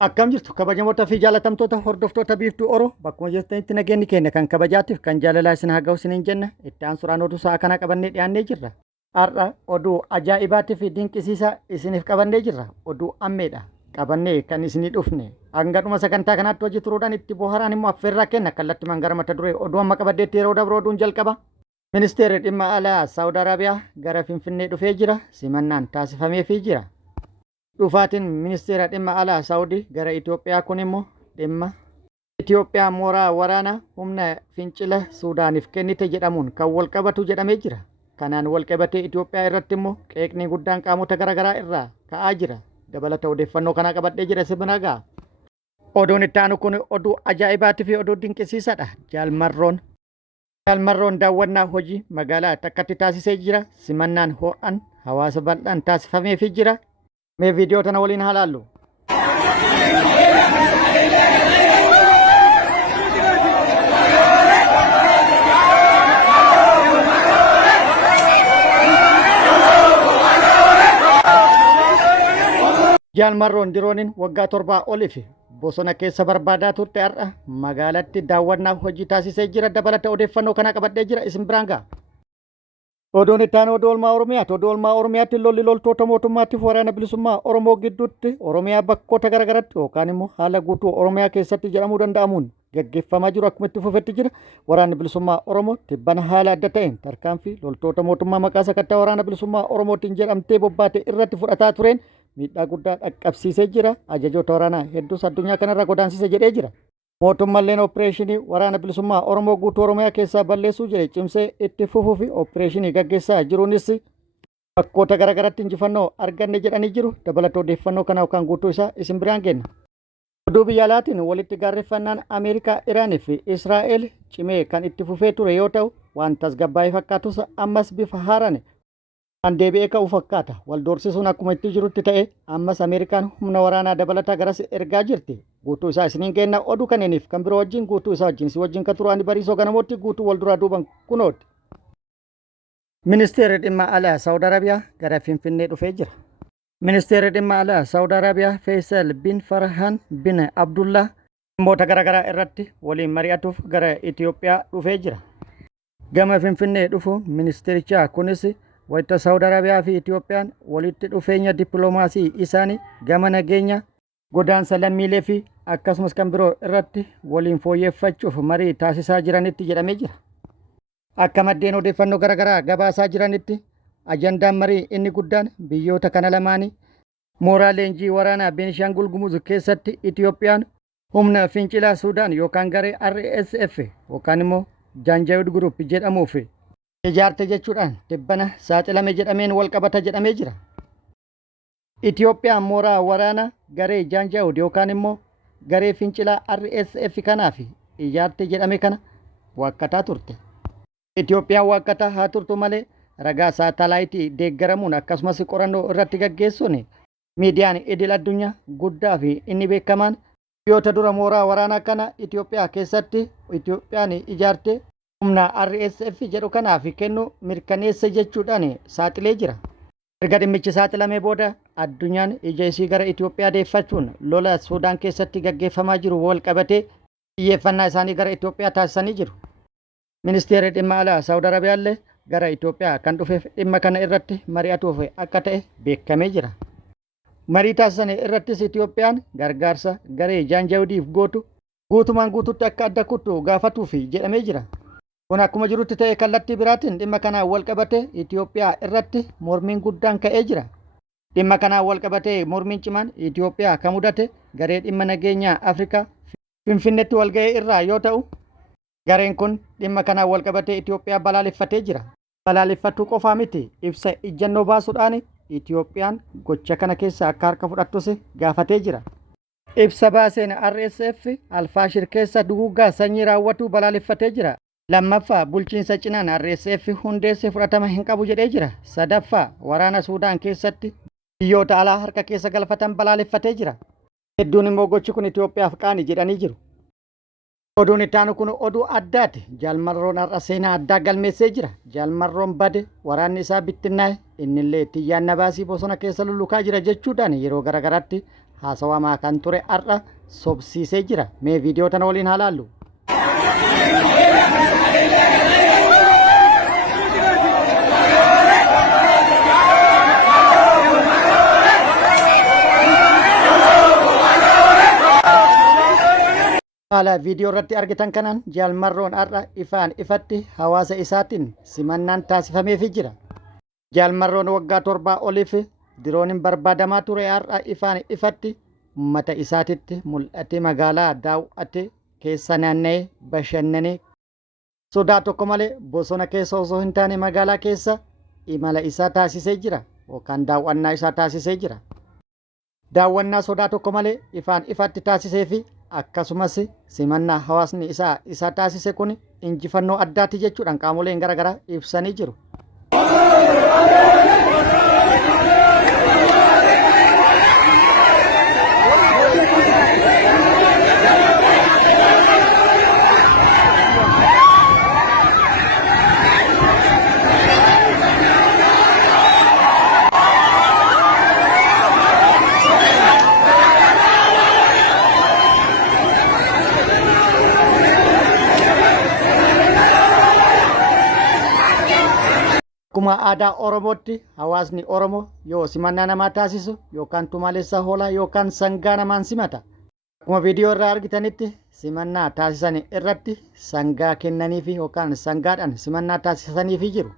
Akkam jirtu kabajamoota fi jaalatamtoota hordoftoota biiftuu Oroo bakkuma jirtanitti nageenyi keenya kan kabajaatiif kan jaalalaa isin haa ga'u isiniin jenna itti aansuudhaan oduu sa'a kana qabannee dhiyaannee jirra. Har'a oduu ajaa'ibaatii fi dinqisiisaa isiniif qabannee jirra. Oduu ammeedha qabannee kan isinii dhufne hanga dhuma sagantaa kanaatti hojii turuudhaan itti bohaaraan immoo affeerraa kenna kallattimaan gara mata duree oduu amma qabaddeetti yeroo dabru oduun jalqaba. Ministeerri dhimma alaa Saawud Arabiyaa gara Finfinnee dhufee jira. Simannaan taasifameefii jira. Dhufaatiin ministeera dhimma alaa Saawudii gara Itoophiyaa kun immoo dhimma Itoophiyaa mooraa waraanaa humna fincila Suudaaniif kennite jedhamuun kan wal qabatu jedhamee jira. Kanaan wal qabatee Itoophiyaa irratti immoo qeeqni guddaan qaamota garaagaraa irraa ka'aa jira. Dabalata odeeffannoo kanaa qabadhee jira sibina ga'a. Oduun itti aanu kun oduu ajaa'ibaatii fi oduu dinqisiisaadha. Jaalmarroon daawwannaa hojii magaalaa takkatti taasisee jira. Simannaan ho'aan hawaasa bal'aan taasifameefii jira. Mee viidiyoo tana waliin haa laallu. Jaalmarroon dirooniin waggaa 7 oliif bosona keessa barbaadaa turte har'a magaalatti daawwannaa hojii taasisee jira. Dabalata odeeffannoo kana qabadhee jira isin biraan ga'a. Oduun itti aanu oduu oolmaa Oromiyaati. Oduu oolmaa Oromiyaatti lolli loltoota mootummaatiif waraana bilisummaa Oromoo gidduutti Oromiyaa bakkoota garaagaraatti yookaan immoo haala guutuu Oromiyaa keessatti jedhamuu danda'amuun gaggeeffamaa jiru akkuma itti fufetti jira. Waraanni bilisummaa Oromoo tibbana haala adda ta'een tarkaanfii loltoota mootummaa maqaa sakattaa waraana bilisummaa Oromootiin jedhamtee bobbaate irratti fudhataa tureen miidhaa guddaa dhaqqabsiisee jira. Ajajoota waraanaa hedduus addunyaa kanarra godaansise jedhee jira. Mootummaan opereeshinii waraana bilisummaa Oromoo guutuu Oromiyaa keessaa balleessuu jedhe cimsee itti fufuu fi opereeshinii gaggeessaa jiruunis bakkoota garaagaraatti injifannoo arganne jedhanii jiru. Dabalata odeeffannoo kana yookaan guutuu isaa isin biraan kenna. Oduu biyya alaatiin walitti gaarreeffannaan Ameerikaa, Iraanii fi Israa'eel cimee kan itti fufee ture yoo ta'u waan tasgabbaa'ee fakkaatus ammas bifa haaraan kan deebi'ee ka'u fakkaata. Wal doorsisuun akkuma itti jirutti ta'e ammas Ameerikaan humna waraanaa dabalataa garas ergaa jirti. Guutuu isaa isiniin kenna oduu kanneeniif kan biroo wajjin guutuu isaa wajjin si wajjin kan turanii bariisoo ganamooti guutuu wal duraa duuban kunooti. Ministeerri dhimma alaa Saawud Arabiyaa gara Finfinnee dhufee jira. Ministeerri dhimma alaa Saawud Arabiyaa Faisal bin Farhan bin Abdullah dhimmoota garaagaraa irratti waliin mari'atuuf gara Itoophiyaa dhufee jira. Gama Finfinnee dhufu ministeerichaa kunis wayita Saawud Arabiyaa fi Itoophiyaan walitti dhufeenya dippiloomaasii isaanii gama nageenya godaansa lammiilee fi akkasumas kan biroo irratti waliin fooyyeffachuuf marii taasisaa jiranitti jedhamee jira. Akka maddeen odeeffannoo garaagaraa gabaasaa jiranitti ajandaan marii inni guddaan biyyoota kana lamaanii mooraa leenjii waraanaa Beenishaangul Gumuz keessatti Itoophiyaan humna fincilaa Suudaan yookaan garee RSF yookaan immoo Janjaawid Group jedhamuuf ijaarte jechuudhaan tibbana saaxilame jedhameen wal qabata jedhamee jira. Itoophiyaan mooraa waraanaa garee Janjaawid yookaan immoo garee fincilaa RSF kanaaf ijaarte jedhame kana waakkataa turte. Itoophiyaan waakkataa haa turtu malee ragaa saatalaayitii deeggaramuun akkasumas qorannoo irratti gaggeessuun miidiyaan idil addunyaa guddaa fi inni beekamaan biyyoota dura mooraa waraanaa kana Itoophiyaa keessatti Itoophiyaan ijaarte humna RSF jedhu kanaaf kennu mirkaneessa jechuudhaan saaxilee jira. Erga dhimmichi saaxilamee booda addunyaan ija isii gara Itoophiyaa deeffachuun lola Suudaan keessatti gaggeeffamaa jiru wal qabatee xiyyeeffannaa isaanii gara Itoophiyaa taasisanii jiru. Ministeerri dhimma alaa Saawud Arabiyaallee gara Itoophiyaa kan dhufeef dhimma kana irratti mari'atuuf akka ta'e beekamee jira. Marii taasisan irrattis Itoophiyaan gargaarsa garee Janjaawidiif gootu guutumaan guututti akka adda kuttu gaafatuuf jedhamee jira. Kun akkuma jirutti ta'e kallattii biraatiin dhimma kanaan wal qabatee Itoophiyaa irratti mormiin guddaan ka'ee jira. Dhimma kanaan wal qabatee mormiin cimaan Itoophiyaa kan mudate garee dhimma nageenyaa Afrikaa Finfinneetti wal ga'ee irraa yoo ta'u gareen kun dhimma kanaan wal qabatee Itoophiyaa balaaleffatee jira. Balaaleffatuu qofaa miti ibsa ijjannoo baasuudhaan Itoophiyaan gocha kana keessa akka harka fudhattus gaafatee jira. Ibsa baaseen RSF Alfaashir keessa duguuggaa sanyii raawwatu balaaleffatee jira. Lammaffaa bulchiinsa cinaan RSF hundeesse fudhatama hin qabu jedhee jira. Sadaffaa waraana Suudaan keessatti biyyoota alaa harka keessa galfatan balaaleffatee jira. Hedduun immoo gochi kun Itoophiyaaf qaanii jedhanii jiru. Oduun itti aanu kun oduu addaati. Jaalmarroon har'a seenaa addaa galmeessee jira. Jaalmarroon bade waraanni isaa bittinnaa'e innillee xiyyaan nabaasii bosona keessa lullukaa jira jechuudhaan yeroo garaagaraatti haasawamaa kan ture har'a sobsiisee jira. Mee viidiyoo tana waliin haa laallu. Haala viidiyoo irratti argitan kanaan Jaalmarroon har'a ifaan ifatti hawaasa isaatiin simannaan taasifameefii jira. Jaalmarroon waggaa 7 oliif dirooniin barbaadamaa ture har'a ifaan ifatti uummata isaatitti mul'ate magaalaa daawwate keessa naanna'ee bashannanee sodaa tokko malee bosona keessa osoo hin taane magaalaa keessa imala isaa taasisee jira yookaan daawwannaa isaa taasisee jira. Daawwannaa sodaa tokko malee ifaan ifatti taasisee fi akkasumas simannaa hawaasni isaa taasise kun injifannoo addaati jechuudhaan qaamoleen garaagaraa ibsanii jiru. Akkuma aadaa Oromootti hawaasni Oromoo yoo simannaa namaa taasisu yookaan tumaalessa hoolaa yookaan sangaa namaan simata. Akkuma viidiyoo irraa argitanitti simannaa taasisan irratti sangaa kennaniifi yookaan sangaadhaan simannaa taasisaniifi jiru.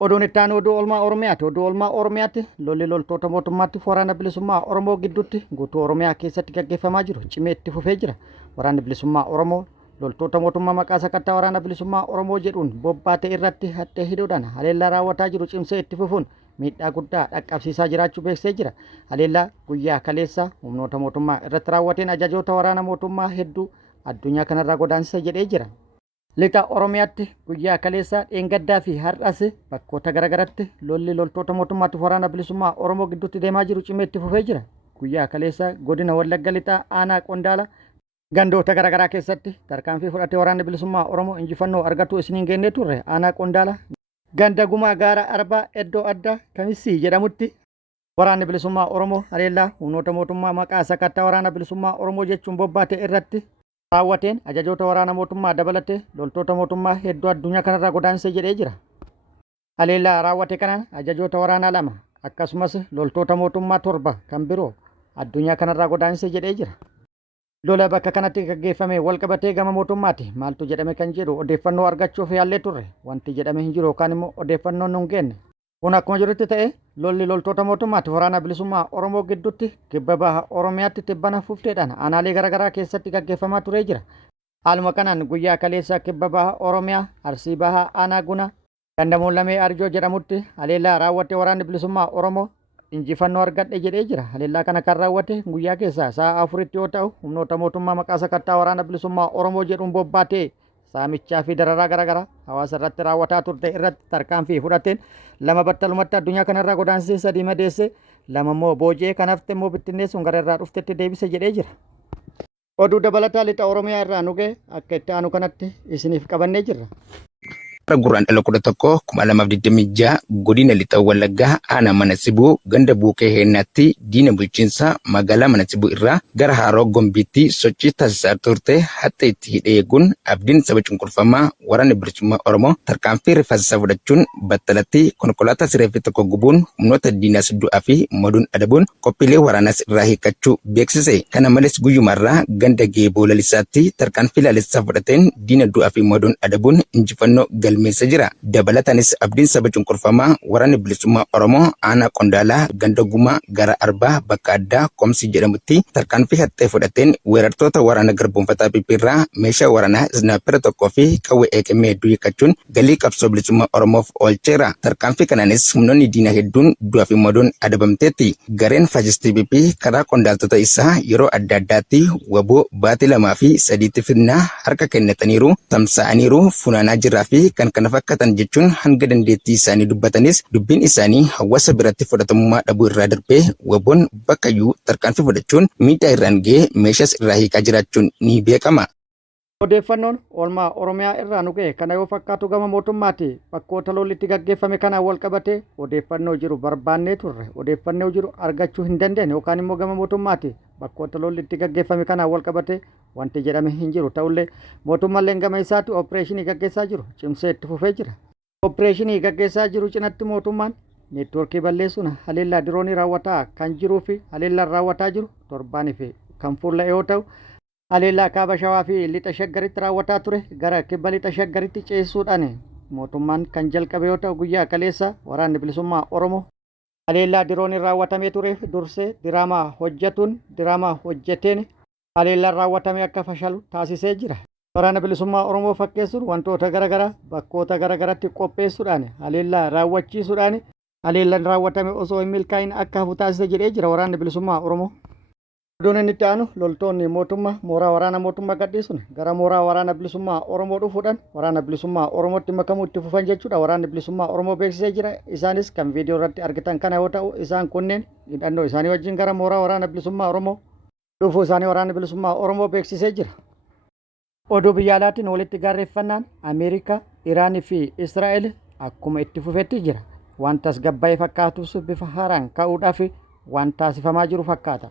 Oduun itti aanu oduu oolmaa Oromiyaati. Oduu oolmaa Oromiyaatti lolli loltoota mootummaatti waraana bilisummaa Oromoo gidduutti guutuu Oromiyaa keessatti gaggeeffamaa jiru cimee itti fufee jira. Waraanni bilisummaa Oromoo loltoota mootummaa maqaa sakattaa waraana bilisummaa Oromoo jedhuun bobbaate irratti hadhee hidhuudhaan haleellaa raawwataa jiru cimsee itti fufuun miidhaa guddaa dhaqqabsiisaa jiraachuu beeksisee jira. Haleellaa guyyaa kaleessa humnoota mootummaa irratti raawwateen ajajoota waraana mootummaa hedduu addunyaa kanarraa godaansisa jedhee jira. Lixa Oromiyaatti guyyaa kaleessa dheengaddaa fi har'as bakkoota garaagaratti lolli loltoota mootummaatti waraana bilisummaa Oromoo gidduutti deemaa jiru cimee itti fufee jira. Guyyaa kaleessa godina Wallagga Lixaa aanaa Qondaala gandoota garaagaraa keessatti tarkaanfii fudhatee waraanni bilisummaa Oromoo injifannoo argatu isiniin geennee turre. Aanaa Qondaala ganda gumaa gaara arbaa iddoo addaa Kamissii jedhamutti waraanni bilisummaa Oromoo haleellaa humnoota mootummaa maqaa sakattaa waraana bilisummaa Oromoo jechuun bobbaate irratti raawwateen ajajoota waraana mootummaa dabalatee loltoota mootummaa hedduu addunyaa kanarraa godaansee jedhee jira. Haleellaa raawwate kanaan ajajoota waraanaa 2 akkasumas loltoota mootummaa 7 kan biroo addunyaa kanarraa godaansee jedhee jira. Lola bakka kanatti gaggeeffame walqabatee gama mootummaati maaltu jedhame kan jedhu odeeffannoo argachuuf yaallee turre wanti jedhame hin jiru yookaan immoo odeeffannoon nu hin geenne. Kun akkuma jirutti ta'e lolli loltoota mootummaatti waraana bilisummaa Oromoo gidduutti kibba baha Oromiyaatti tibbana fufteedhaan aanaalee garaagaraa keessatti gaggeeffamaa turee jira. Haaluma kanaan guyyaa kaleessa kibba baha Oromiyaa Arsii baha aanaa Guna ganda Mul'amee Arjoo jedhamutti haleellaa raawwate waraanni bilisummaa Oromoo injifannoo argadhe jedhee jira. Haleellaa kana kan raawwate guyyaa keessa sa'a 4 yoo ta'u humnoota mootummaa maqaa sakattaa waraana bilisummaa Oromoo jedhuun bobbaatee saamichaa fi dararaa garaagaraa hawaasa irratti raawwataa turte irratti tarkaanfii fudhateen 2 battalumatti addunyaa kanarraa godaansee 3 madeesse 2 immoo booji'ee kan hafte immoo bittinneessuun gara irraa dhuftetti deebise jedhee jira. Oduu dabalataa lixa Oromiyaa irraa nu ga'e akka itti aanu kanatti isiniif qabannee jirra. Gurraan dhala 11 godina lixa Wallaggaa aanaa mana sibuu ganda buukee heennaatti diina bulchiinsa magaalaa mana sibuu irraa gara Haroo Gombiitti sochii taasisaa turte hatta itti hidhee eeguun abdiin saba cunqurfamaa waraanni bilisummaa Oromoo tarkaanfii rifeensaa fudhachuun battalatti konkolaataa sireeffii tokko gubuun humnoota diinaas du'aa fi maduun adabuun qophiilee waraanaas irraa hiikkachuu beeksise. Kana malees guyyumarraa ganda Geeboo Lalisaatti tarkaanfii laalessaa fudhateen diina du'aa fi maduun adabuun injifannoo galmeessa jira. Dabalatanis abdiin saba cunqurfamaa waraanni bilisummaa Oromoo aanaa Qondaalaa ganda Gumaa gara Arbaa bakka addaa Komsii jedhamutti tarkaanfii hattee fudhateen weerartoota waraana garboonfataa Pipirraa meeshaa waraanaa snaapera tokkoo fi qawwee eeqamee hedduu hiikachuun galii qabsoo bilisummaa Oromoof oolcheera. Tarkaanfii kanaanis humnoonni diina hedduun du'aa fi madoon adabamteetti. Gareen faashistii PP karaa qondaaltota isaa yeroo adda addaatti waboo baatii 2 fi 3 fidnaa harka kennataniiru tamsa'aniiru funaanaa jiraa fi kana kan kana fakkaatan jechuun hanga dandeettii isaanii dubbatanis dubbiin isaanii hawaasa biratti fudhatamummaa dhabuu irraa darbee waboon bakkayyuu tarkaanfii fudhachuun miidhaa irraan ga'ee meeshaas irraa hiikaa jiraachuun ni beekama. Odeeffannoon oolmaa Oromiyaa irraa nu ga'e kana yoo fakkaatu gama mootummaati bakkoota lolli itti gaggeeffame kanaan wal qabatee odeeffannoo jiru barbaannee turre odeeffannoo jiru argachuu hin dandeenye yookaan immoo gama mootummaati bakkoota lolli itti gaggeeffame kanaan wal qabatee wanti jedhame hin jiru ta'ullee mootummaan gama isaatti opereeshinii gaggeessaa jiru cimsee itti fufee jira. Opereeshinii gaggeessaa jiru cinatti mootummaan neetwoorkii balleessuun haleellaa diroonii raawwataa kan jiruu fi haleellaan raawwataa jiru torbaanii fi kan fuulla'e yoo ta'u haleellaa kaaba shawaa fi lixa shaggaritti raawwataa ture gara kibba lixa shaggaritti ceessuudhaan mootummaan kan jalqabe yoo ta'u guyyaa kaleessa waraanni bilisummaa Oromoo haleellaa dirooniin raawwatamee tureef dursee diraamaa hojjetuun diraamaa hojjeteen haleellaan raawwatamee akka fashalu taasisee jira. Waraana bilisummaa Oromoo fakkeessuun wantoota garaagaraa bakkoota garaagaraatti qopheessuudhaan haleellaa raawwachiisuudhaan haleellaan raawwatame osoo hin milkaa'in akka hafu taasisee jedhee jira waraanni bilisummaa Oromoo. Oduun inni itti aanu loltoonni mootummaa mooraa waraana mootummaa gadhiisuun gara mooraa waraana bilisummaa Oromoo dhufuudhaan waraana bilisummaa Oromootti makamuu itti fufan jechuudha waraanni bilisummaa Oromoo beeksisee jira. Isaanis kan viidiyoo irratti argitan kana yoo ta'u isaan kunneen hidhannoo isaanii wajjin gara mooraa waraana bilisummaa Oromoo dhufuu isaanii waraanni bilisummaa Oromoo beeksisee jira. Oduu biyya alaatiin walitti gaarreeffannaan Ameerikaa, Iraanii fi Israa'el akkuma itti fufetti jira. Waan tasgabbaa'ee fakkaatus bifa haaraan ka'uudhaaf waan taasifamaa jiru fakkaata.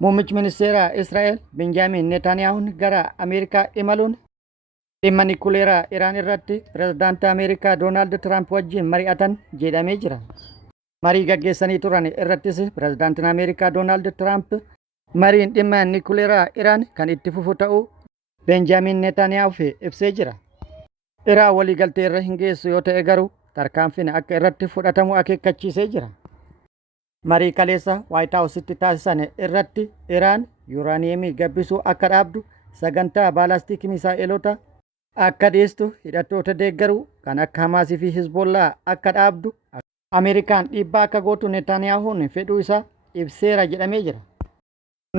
Muummichi ministeera Israa'el Benjaamin Netanyahuun gara Ameerikaa imaluun dhimma nikuleeraa Iraan irratti pirezidaantii Ameerikaa Doonaald Tiraamp wajjin mari'atan jedhamee jira. Marii gaggeessanii turan irrattis pirezidaantiin Ameerikaa Doonaald Tiraamp mariin dhimma nikuleeraa Iraan kan itti fufu ta'uu Benjaamin Netanyahuuf ibsee jira. Iraan waliigaltee irra hin geessu yoo ta'e garuu tarkaanfiin akka irratti fudhatamu akeekkachiisee jira. Marii kaleessa White Houseitti taasisan irratti Iraan yuuraaniyeemii gabbisuu akka dhaabdu sagantaa baalaastikii misaa'eelota akka dhiistu hidhattoota deeggaruu kan akka Hamaasii fi Hizbollaa akka dhaabdu Ameerikaan dhiibbaa akka gootu Netanyahuun fedhuu isaa ibseera jedhamee jira.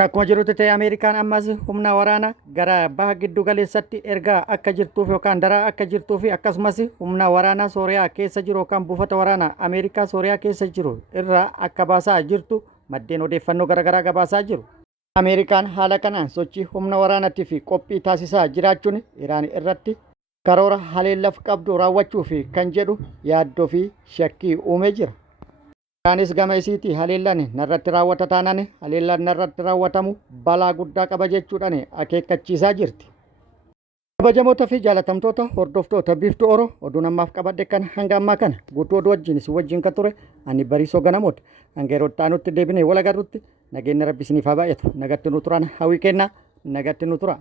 Akkuma jirutti ta'e Ameerikaan ammas humna waraanaa gara baha giddu galeessatti ergaa akka jirtuuf yookaan daraa akka jirtuu fi akkasumas humna waraanaa Sooriyaa keessa jiru yookaan buufata waraanaa Ameerikaa Sooriyaa keessa jiru irraa akka baasaa jirtu maddeen odeeffannoo garaagaraa gabaasaa jiru. Ameerikaan haala kanaan sochii humna waraanaatti fi qophii taasisaa jiraachuun Iraan irratti karoora haleellaaf qabdu raawwachuuf kan jedhu yaaddoo fi shakkii uumee jira. Iraanis gama isiitii haleellaan narratti raawwata taanaan haleellaan narratti raawwatamu balaa guddaa qaba jechuudhaan akeekkachiisaa jirti. Kabajamoota fi jaalatamtoota hordoftoota biiftuu Oroo oduun ammaaf qabadhe kan hanga ammaa kana guutuu oduu wajjin isin wajjin kan ture ani Bariisoo Ganamooti. Hanga yeroo itti aanutti deebinee wal agarrutti nageenya Rabbi isiniif haa baay'atu. Nagatti nu turaa hawwii kennaa nagatti nu turaa.